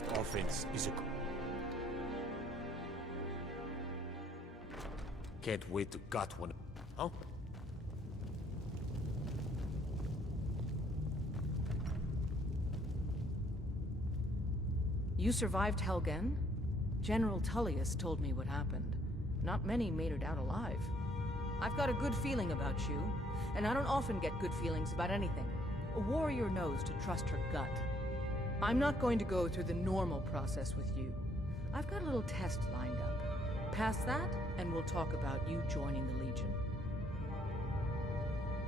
Next offense is a... Can't wait to gut one. Huh? You survived Helgen? General Tullius told me what happened. Not many made it out alive. I've got a good feeling about you, and I don't often get good feelings about anything. A warrior knows to trust her gut. I'm not going to go through the normal process with you. I've got a little test lined up. Pass that, and we'll talk about you joining the Legion.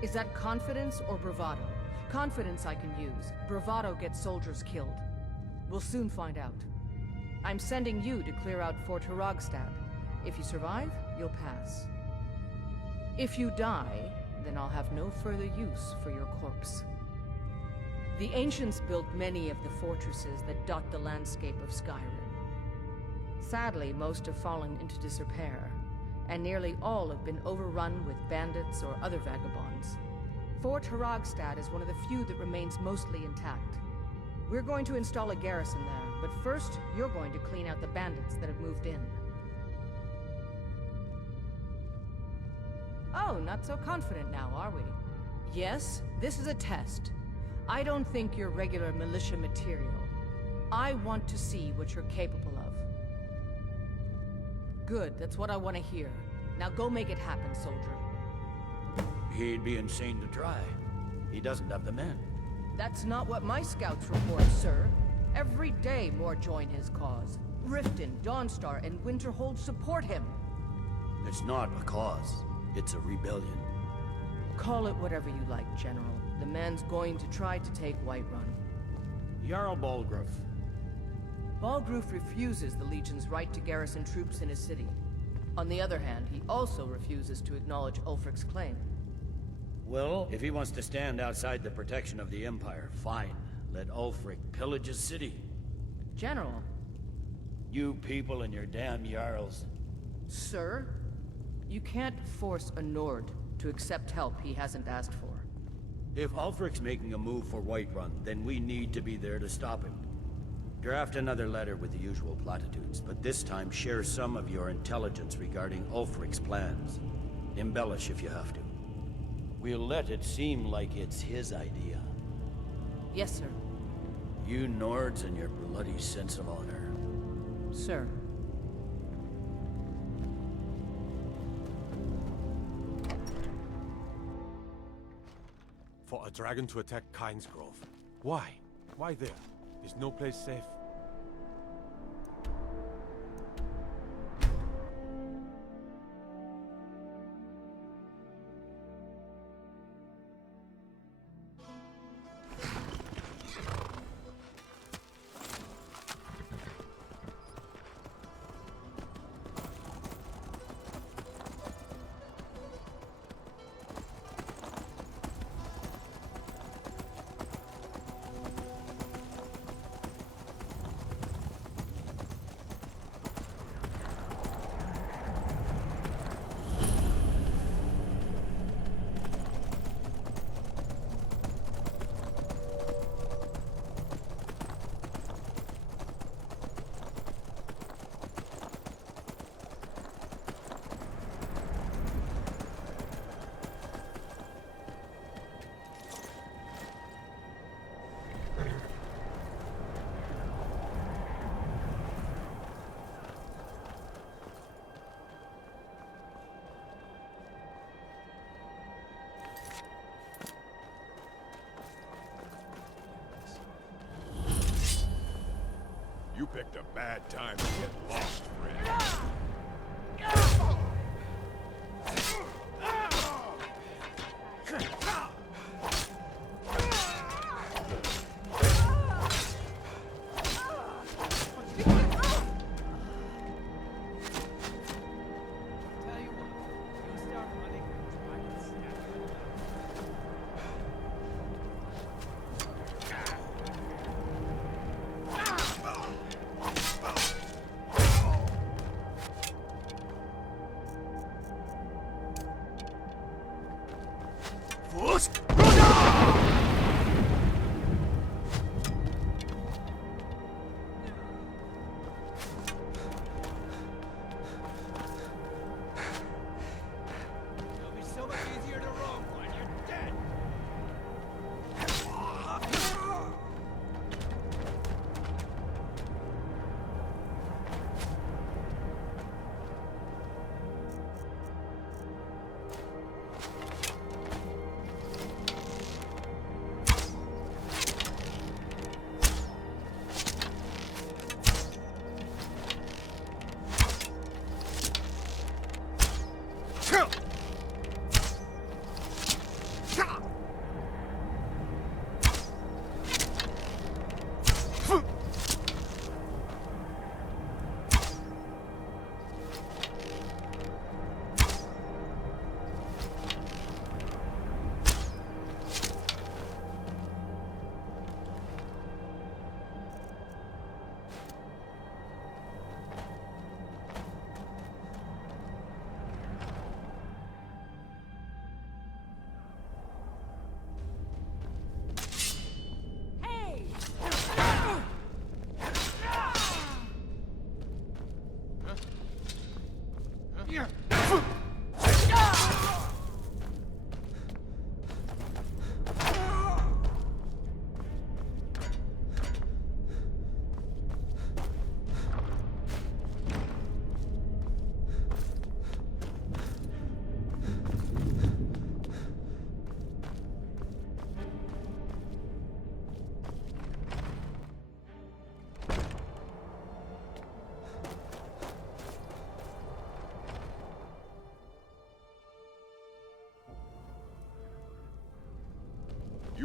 Is that confidence or bravado? Confidence I can use. Bravado gets soldiers killed. We'll soon find out. I'm sending you to clear out Fort Hrogstad. If you survive, you'll pass. If you die, then I'll have no further use for your corpse. The ancients built many of the fortresses that dot the landscape of Skyrim. Sadly, most have fallen into disrepair, and nearly all have been overrun with bandits or other vagabonds. Fort Hrogstad is one of the few that remains mostly intact. We're going to install a garrison there, but first, you're going to clean out the bandits that have moved in. Oh, not so confident now, are we? Yes, this is a test. I don't think you're regular militia material. I want to see what you're capable of. Good, that's what I want to hear. Now go make it happen, soldier. He'd be insane to try. He doesn't have the men. That's not what my scouts report, sir. Every day more join his cause. Riften, Dawnstar, and Winterhold support him. It's not a cause. It's a rebellion. Call it whatever you like, General. The man's going to try to take Whiterun. Jarl Balgruuf. Balgruuf refuses the Legion's right to garrison troops in his city. On the other hand, he also refuses to acknowledge Ulfric's claim. Well, if he wants to stand outside the protection of the Empire, fine. Let Ulfric pillage his city. General. You people and your damn Jarls. Sir? You can't force a Nord to accept help he hasn't asked for. If Ulfric's making a move for Whiterun, then we need to be there to stop him. Draft another letter with the usual platitudes, but this time share some of your intelligence regarding Ulfric's plans. Embellish if you have to. We'll let it seem like it's his idea. Yes, sir. You Nords and your bloody sense of honor. Sir. For a dragon to attack Kynesgrove. Why? Why there? Is no place safe? You picked a bad time to get lost, friend.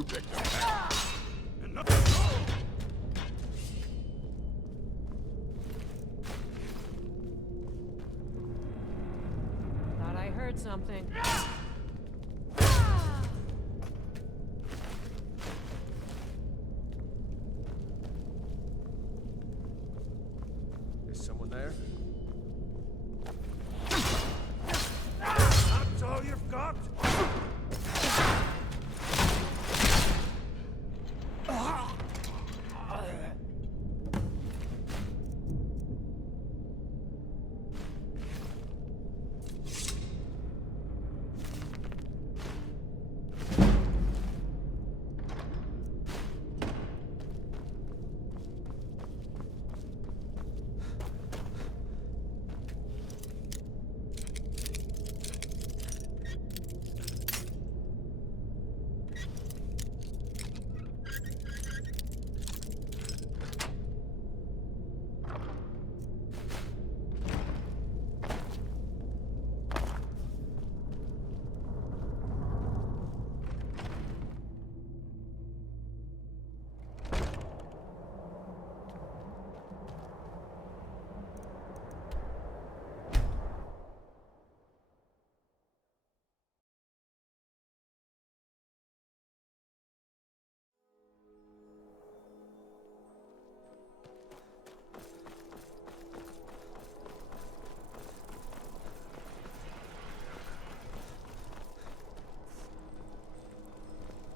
picked a bad... Thought I heard something. Is someone there? That's all you've got?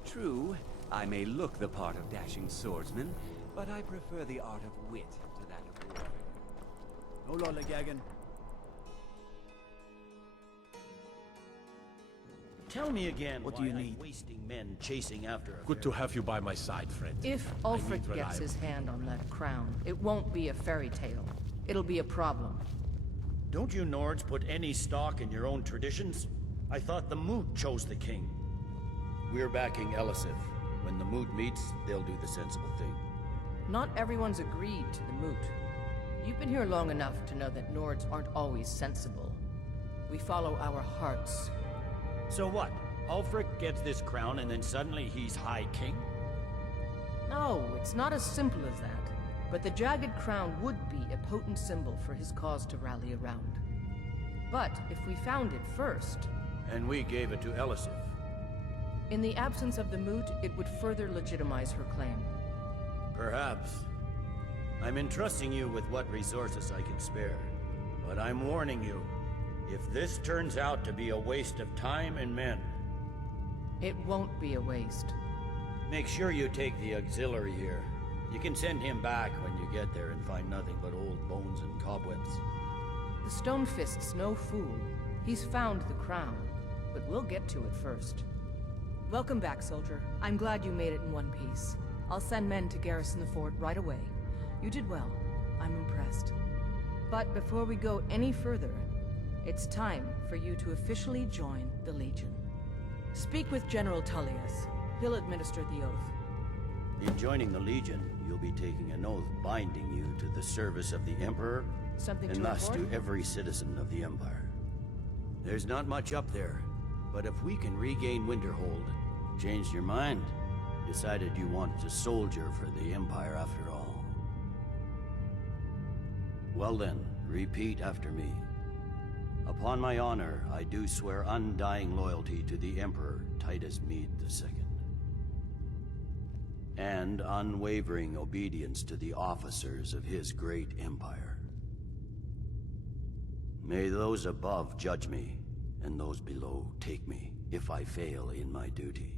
True, I may look the part of dashing swordsman, but I prefer the art of wit to that of war. No lollygagging. Tell me again, what do you need? Wasting men chasing after a Good to have you by my side, friend. If I need Ulfric gets his reliable- hand on that crown, it won't be a fairy tale. It'll be a problem. Don't you Nords put any stock in your own traditions? I thought the Moot chose the king. We're backing Elisif. When the Moot meets, they'll do the sensible thing. Not everyone's agreed to the moot. You've been here long enough to know that Nords aren't always sensible. We follow our hearts. So what? Ulfric gets this crown and then suddenly he's High King? No, it's not as simple as that. But the Jagged Crown would be a potent symbol for his cause to rally around. But if we found it first, And we gave it to Elisif. in the absence of the moot, it would further legitimize her claim. Perhaps. I'm entrusting you with what resources I can spare. But I'm warning you, if this turns out to be a waste of time and men, It won't be a waste. make sure you take the auxiliary here. You can send him back when you get there and find nothing but old bones and cobwebs. The Stone Fist's no fool. He's found the crown, but we'll get to it first. Welcome back, soldier. I'm glad you made it in one piece. I'll send men to garrison the fort right away. You did well. I'm impressed. But before we go any further, it's time for you to officially join the Legion. Speak with General Tullius. He'll administer the oath. In joining the Legion, you'll be taking an oath binding you to the service of the Emperor, Something and to thus report? to every citizen of the Empire. There's not much up there, but if we can regain Winterhold, changed your mind, decided you wanted to soldier for the Empire after all. Well then, repeat after me. Upon my honor, I do swear undying loyalty to the Emperor Titus Mede II. And unwavering obedience to the officers of his great empire. May those above judge me, and those below take me, if I fail in my duty.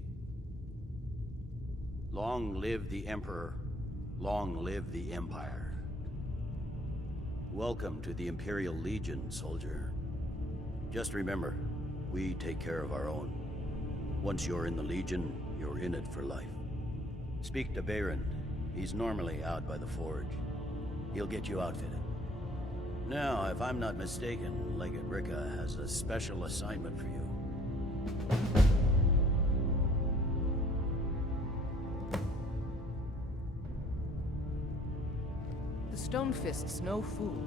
Long live the Emperor, long live the Empire. Welcome to the Imperial Legion, soldier. Just remember, we take care of our own. Once you're in the Legion, you're in it for life. Speak to Baron. He's normally out by the forge. He'll get you outfitted. Now, if I'm not mistaken, Legate Ricka has a special assignment for you. The Stone Fist's no fool.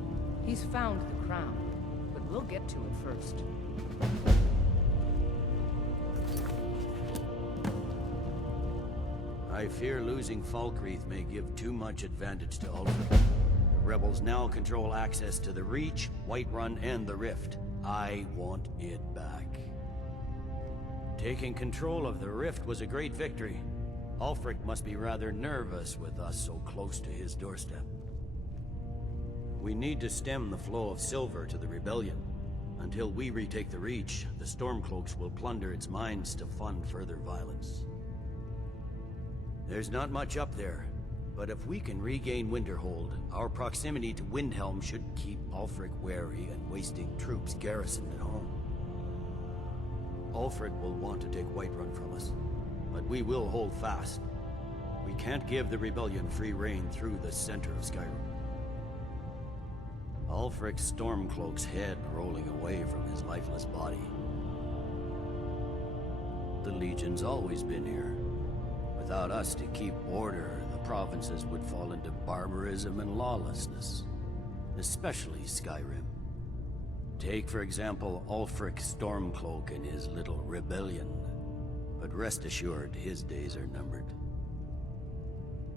He's found the crown, but we'll get to it first. I fear losing Falkreath may give too much advantage to Ulfric. The rebels now control access to the Reach, Whiterun, and the Rift. I want it back. Taking control of the Rift was a great victory. Ulfric must be rather nervous with us so close to his doorstep. We need to stem the flow of silver to the rebellion. Until we retake the Reach, the Stormcloaks will plunder its mines to fund further violence. There's not much up there, but if we can regain Winterhold, our proximity to Windhelm should keep Ulfric wary and wasting troops garrisoned at home. Ulfric will want to take Whiterun from us, but we will hold fast. We can't give the rebellion free rein through the center of Skyrim. Ulfric's Stormcloak's head rolling away from his lifeless body. The Legion's always been here. Without us to keep order, the provinces would fall into barbarism and lawlessness. Especially Skyrim. Take, for example, Ulfric Stormcloak and his little rebellion. But rest assured, his days are numbered.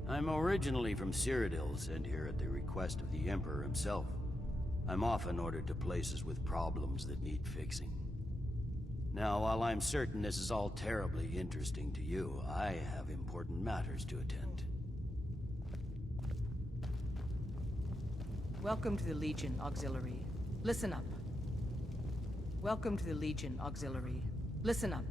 I'm originally from Cyrodiil, sent here at the request of the Emperor himself. I'm often ordered to places with problems that need fixing. Now, while I'm certain this is all terribly interesting to you, I have important matters to attend. Welcome to the Legion Auxiliary. Listen up. Welcome to the Legion Auxiliary. Listen up.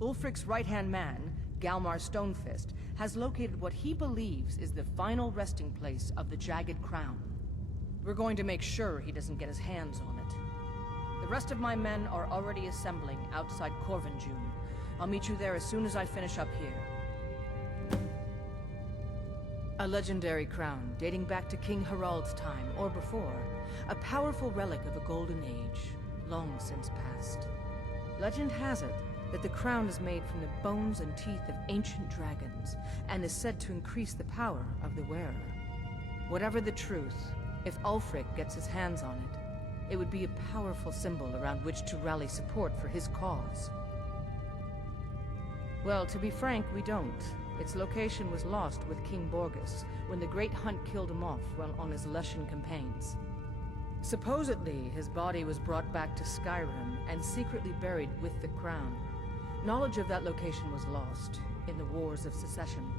Ulfric's right-hand man, Galmar Stonefist, has located what he believes is the final resting place of the Jagged Crown. We're going to make sure he doesn't get his hands on it. The rest of my men are already assembling outside Corvinjune. I'll meet you there as soon as I finish up here. A legendary crown dating back to King Harald's time, or before. A powerful relic of a golden age, long since past. Legend has it that the crown is made from the bones and teeth of ancient dragons, and is said to increase the power of the wearer. Whatever the truth, if Ulfric gets his hands on it, it would be a powerful symbol around which to rally support for his cause. Well, to be frank, we don't. Its location was lost with King Borgus, when the Great Hunt killed him off while on his Lushan campaigns. Supposedly, his body was brought back to Skyrim and secretly buried with the crown. Knowledge of that location was lost in the Wars of Secession.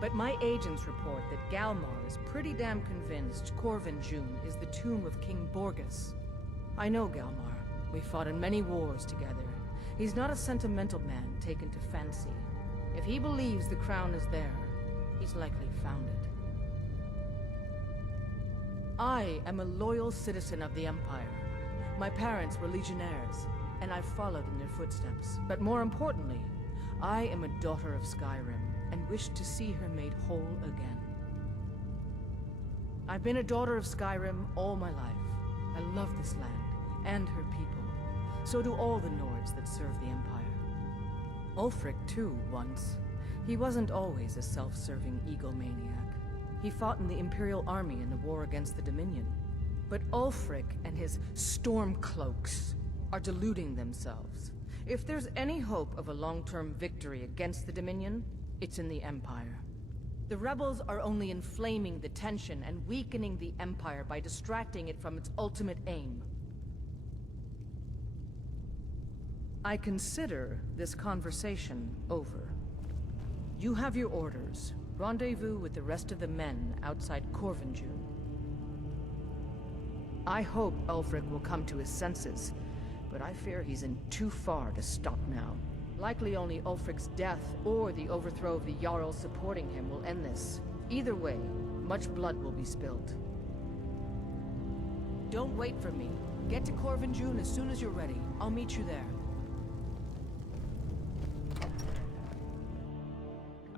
But my agents report that Galmar is pretty damn convinced Corvinjune is the tomb of King Borgus. I know Galmar. We fought in many wars together. He's not a sentimental man taken to fancy. If he believes the crown is there, he's likely found it. I am a loyal citizen of the Empire. My parents were legionnaires, and I've followed in their footsteps. But more importantly, I am a daughter of Skyrim, and wish to see her made whole again. I've been a daughter of Skyrim all my life. I love this land, and her people. So do all the Nords that serve the Empire. Ulfric, too, once. He wasn't always a self-serving egomaniac. He fought in the Imperial Army in the war against the Dominion. But Ulfric and his Stormcloaks are deluding themselves. If there's any hope of a long-term victory against the Dominion, it's in the Empire. The rebels are only inflaming the tension and weakening the Empire by distracting it from its ultimate aim. I consider this conversation over. You have your orders. Rendezvous with the rest of the men outside Corvinjune. I hope Ulfric will come to his senses, but I fear he's in too far to stop now. Likely only Ulfric's death or the overthrow of the Jarl supporting him will end this. Either way, much blood will be spilled. Don't wait for me. Get to Corvinjune as soon as you're ready. I'll meet you there.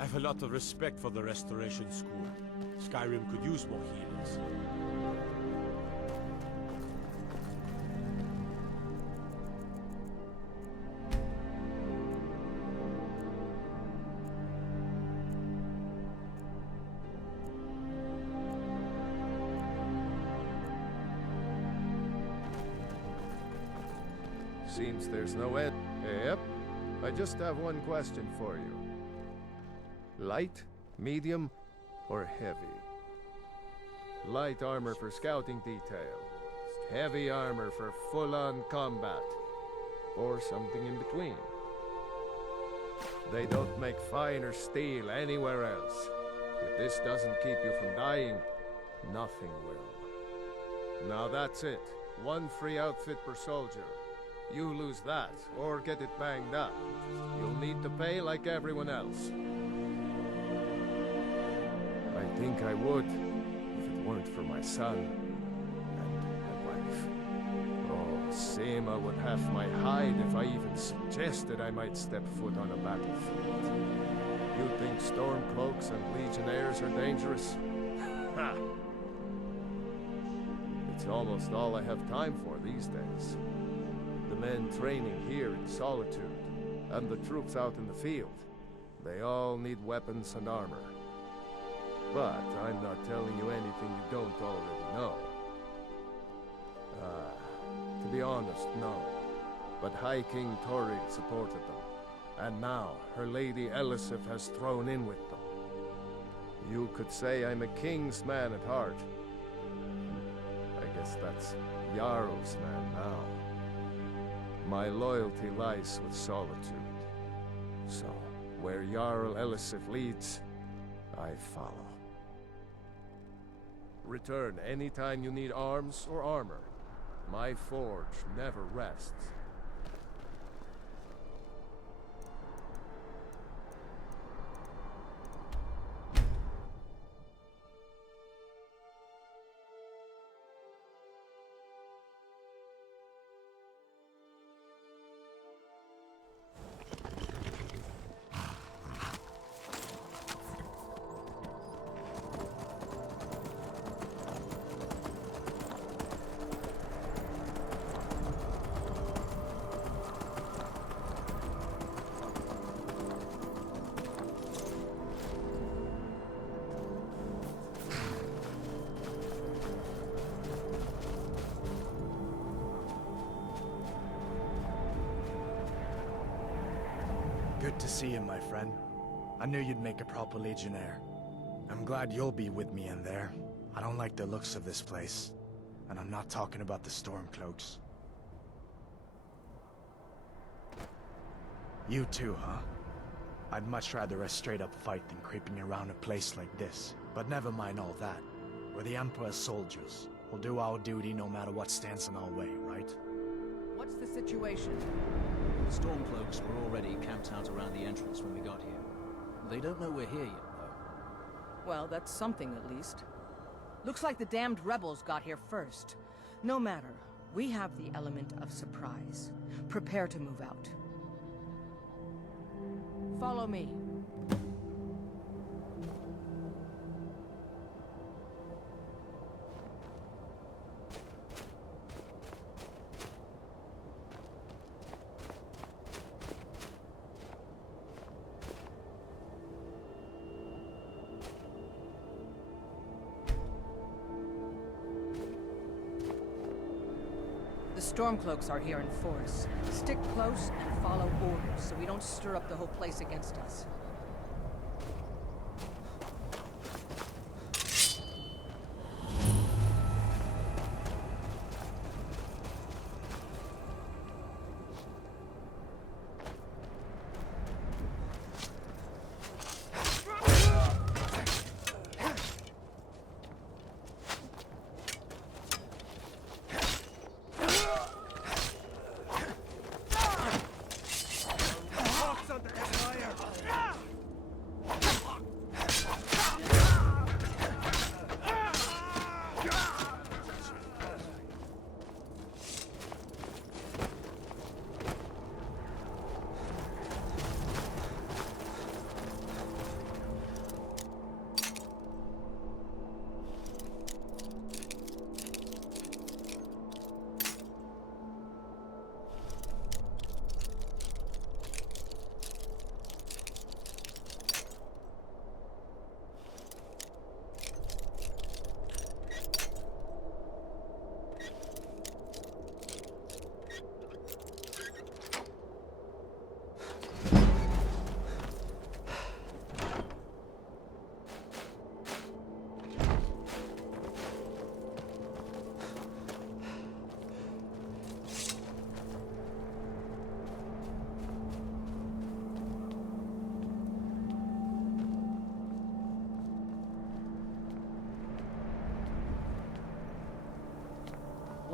I have a lot of respect for the Restoration School. Skyrim could use more healers. Seems there's no end. Yep. I just have one question for you. Light, medium, or heavy? Light armor for scouting detail. Heavy armor for full-on combat. Or something in between. They don't make finer steel anywhere else. If this doesn't keep you from dying, nothing will. Now that's it. One free outfit per soldier. You lose that, or get it banged up. You'll need to pay like everyone else. I think I would, if it weren't for my son and my wife. Oh, Seema would have my hide if I even suggested I might step foot on a battlefield. You think Stormcloaks and Legionnaires are dangerous? Ha! It's almost all I have time for these days. The men training here in Solitude, and the troops out in the field, they all need weapons and armor. But I'm not telling you anything you don't already know. To be honest, no. But High King Torrig supported them. And now, her Lady Elisif has thrown in with them. You could say I'm a king's man at heart. I guess that's Jarl's man now. My loyalty lies with Solitude. So, where Jarl Elisif leads, I follow. Return anytime you need arms or armor. My forge never rests. Good to see you, my friend. I knew you'd make a proper Legionnaire. I'm glad you'll be with me in there. I don't like the looks of this place. And I'm not talking about the Stormcloaks. You too, huh? I'd much rather a straight-up fight than creeping around a place like this. But never mind all that. We're the Emperor's soldiers. We'll do our duty no matter what stands in our way, right? What's the situation? The Stormcloaks were already camped out around the entrance when we got here. They don't know we're here yet, though. Well, that's something at least. Looks like the damned rebels got here first. No matter, we have the element of surprise. Prepare to move out. Follow me. The Stormcloaks are here in force. Stick close and follow orders so we don't stir up the whole place against us.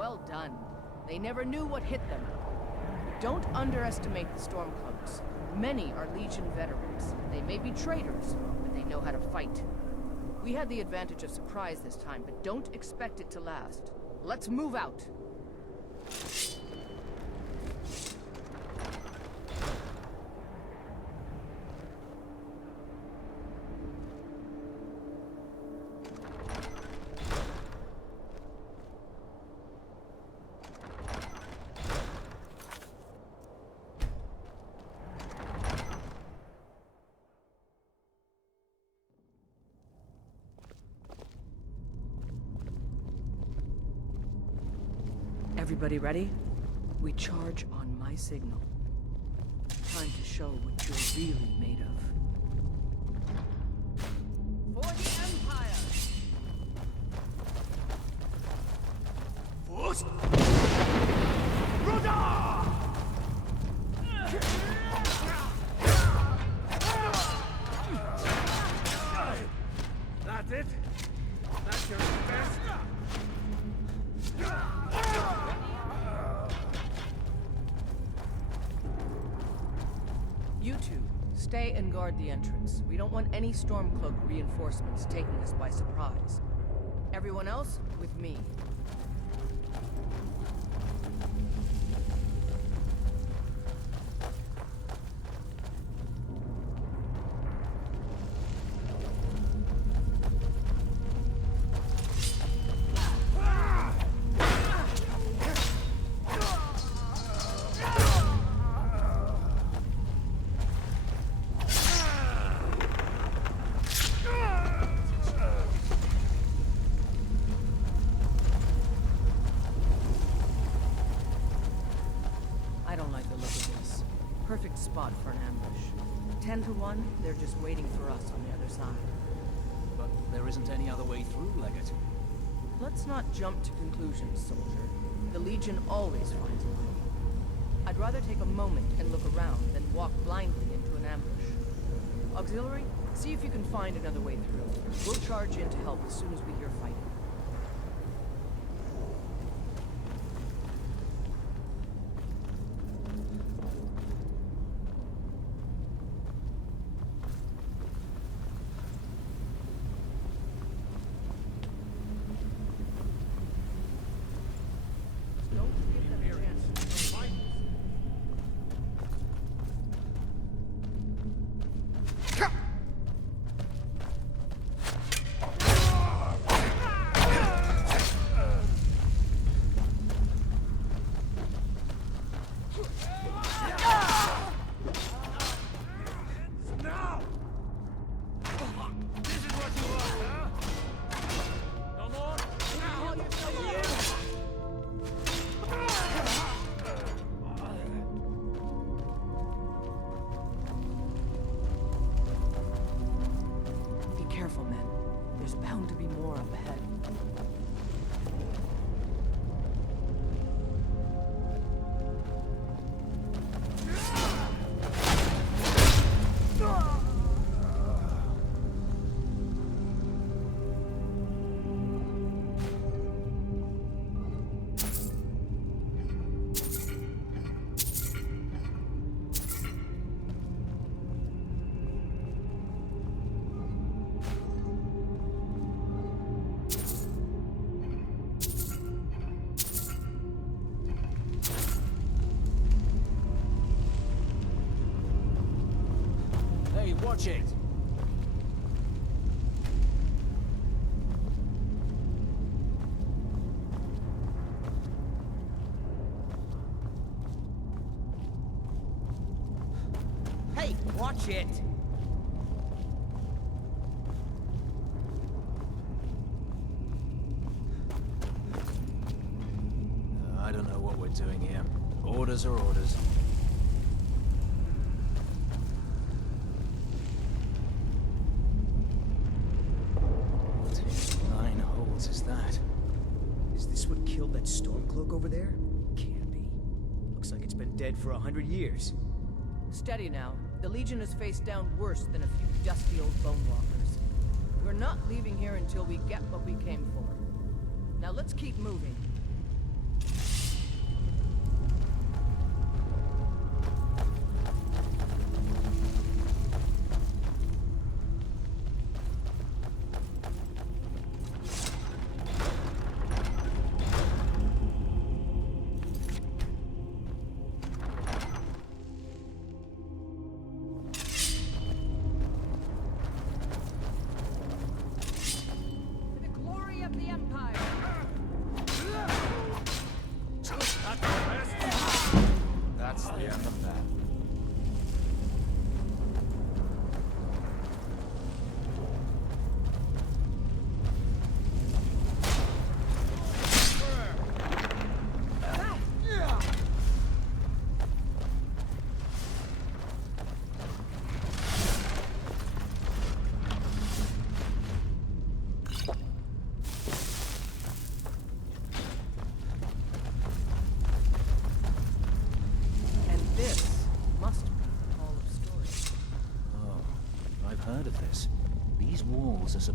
Well done. They never knew what hit them. Don't underestimate the Stormcloaks. Many are Legion veterans. They may be traitors, but they know how to fight. We had the advantage of surprise this time, but don't expect it to last. Let's move out. Everybody ready? We charge on my signal. Time to show what you're really made of. For the Empire! First! Rudder! That it? That's your best? You two, stay and guard the entrance. We don't want any Stormcloak reinforcements taking us by surprise. Everyone else, with me. I don't like the look of this. Perfect spot for an ambush. 10 to 1, they're just waiting for us on the other side. But there isn't any other way through, Legate. Let's not jump to conclusions, soldier. The Legion always finds a way. I'd rather take a moment and look around than walk blindly into an ambush. Auxiliary, see if you can find another way through. We'll charge in to help as soon as we hear fighting. Careful, men. There's bound to be more up ahead. Hey, watch it! Hey, watch it! I don't know what we're doing here. Orders are orders. Is that? Is this what killed that Stormcloak over there? Can't be. Looks like it's been dead for 100 years. Steady now. The Legion has faced down worse than a few dusty old bone walkers. We're not leaving here until we get what we came for. Now let's keep moving.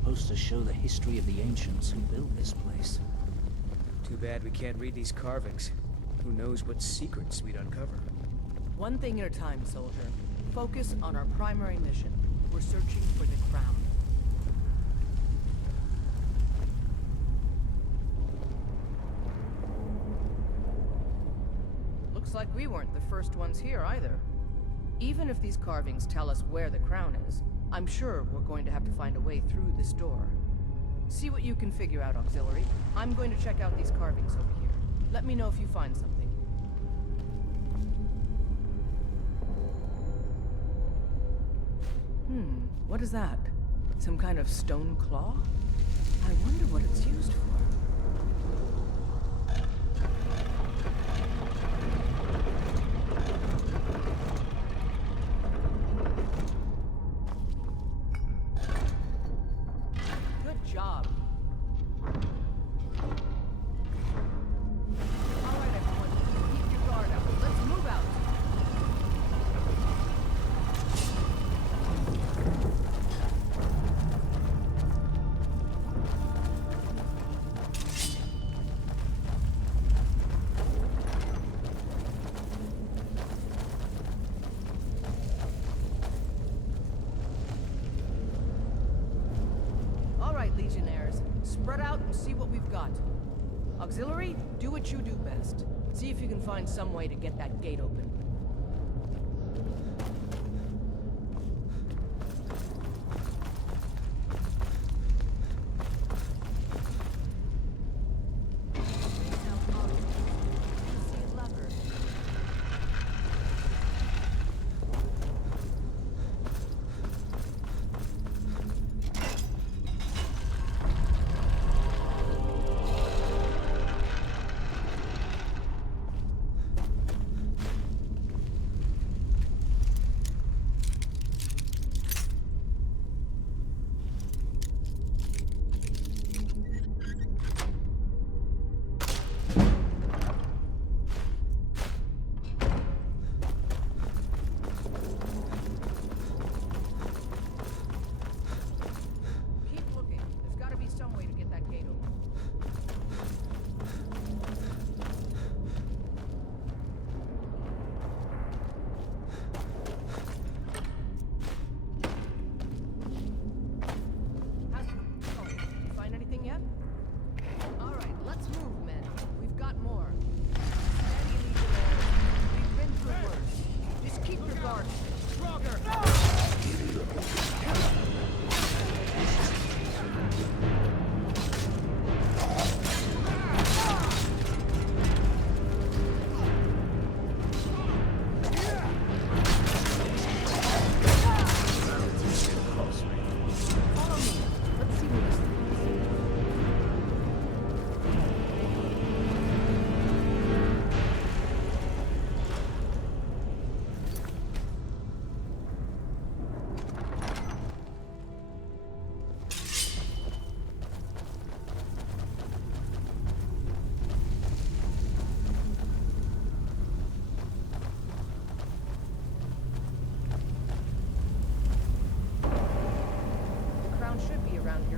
supposed to show the history of the ancients who built this place. Too bad we can't read these carvings. Who knows what secrets we'd uncover. One thing at a time, soldier. Focus on our primary mission. We're searching for the crown. Looks like we weren't the first ones here either. Even if these carvings tell us where the crown is, I'm sure we're going to have to find a way through this door. See what you can figure out, Auxiliary. I'm going to check out these carvings over here. Let me know if you find something. What is that? Some kind of stone claw? I wonder what it's used for. Good job. All right, everyone. Keep your guard up. Let's move out. Legionnaires, spread out and see what we've got. Auxiliary, do what you do best. See if you can find some way to get that gate open.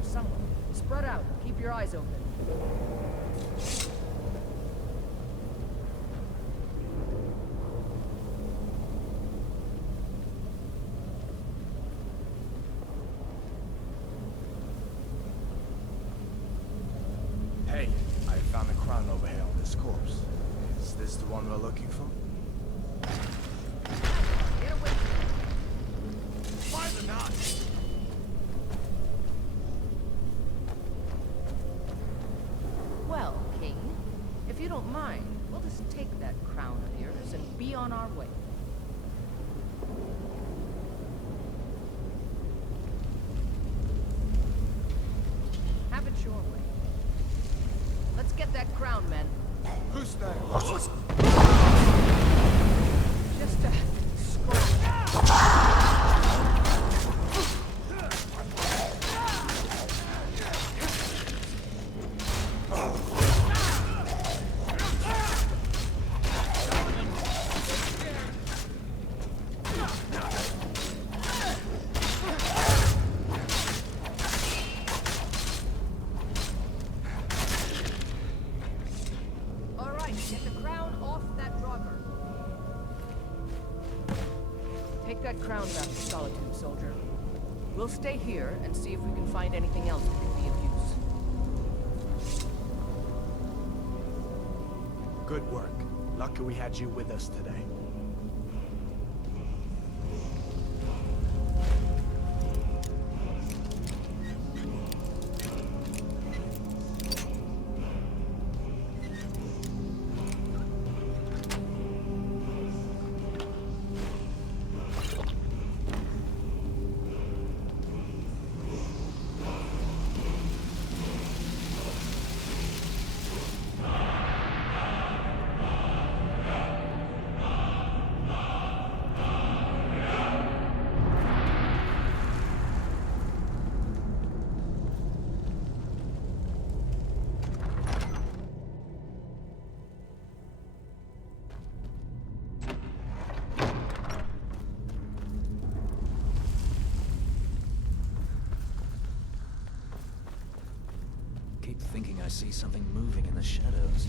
Somewhere. Spread out. Keep your eyes open. Hey, I found a crown over here on this corpse. Is this the one we're looking for? Get away from me. Why the not? Well, King, if you don't mind, we'll just take that crown of yours and be on our way. Have it your way. Let's get that crown, men. Who's that? Just a scratch. Take that crown back to Solitude, soldier. We'll stay here and see if we can find anything else that could be of use. Good work. Lucky we had you with us today. Keep thinking I see something moving in the shadows.